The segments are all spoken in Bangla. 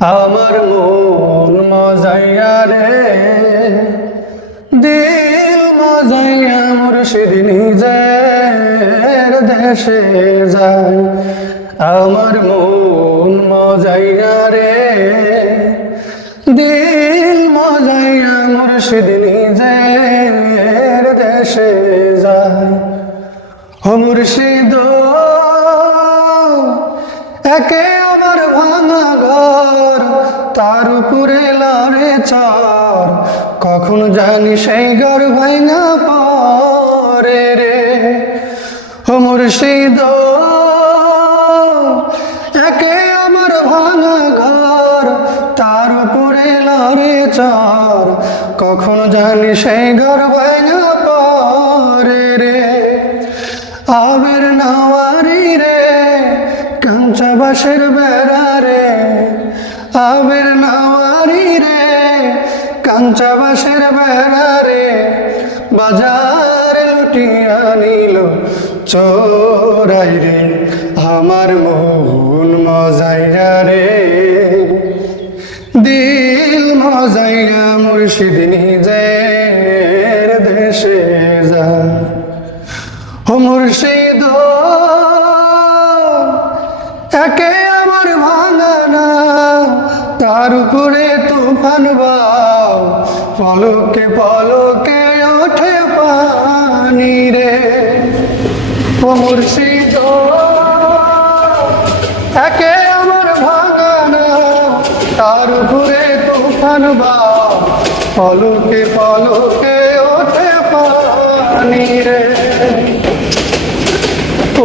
আমার মন মজাইয়া রে, দিল মজাইয়া মুর্শিদ নিজের দেশে যায়। আমার মন মজাইয়া রে, দিল মজাইয়া মুর্শিদ নিজের দেশে যায়। ও মুর্শিদ একে আমার ভাঙা ঘর, তার উপরে লড়ে চর, কখন জানি সেই ঘর ভাঙা পরে রে। ও মুর্শিদ একে আমার ভাঙা ঘর, তার উপরে লড়ে চর, কখন জানি সেই ঘর ভাঙা পরে রে। আবের নাওয়ারি রে, কাঞ্চা বাঁশের বেড়া রে, আবের নাওয়ারি রে, কাঞ্চা বাঁশের বেড়া রে, বাজার লুটিয়া নিল চোরাই রে। আমার মন মজাইয়া রে, দিল মজাইয়া মুর্শিদ নিজের দেশে যায়। ও মুর্শিদ একে আমার ভাঙানা, তার উপরে তুফান বাও, পলকে পলকে ওঠে পানি রে। ও মুর্শিদ একে আমার ভাঙানা, তার উপরে তুফান বাও, পলকে পলকে ওঠে পানি রে।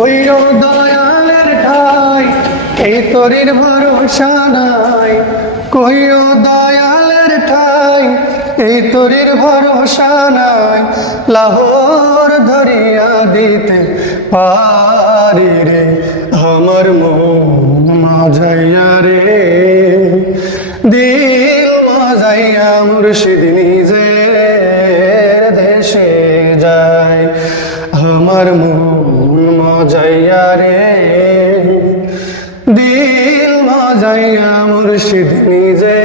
ওই ও দয়ালের ঠাই, এই তরির ভরসা নাই, কই ও দয়ালের ঠাই, এই তরির ভরসা নাই, লাহোর ধরিয়া দিতে পারি রে। আমার মন মজাইয়া রে, দিল মজাইয়া মুর্শিদ নিজের দেশে যায়। আমার মন মজাইয়া রে, দিল মজাইয়া মুর্শিদ নিজে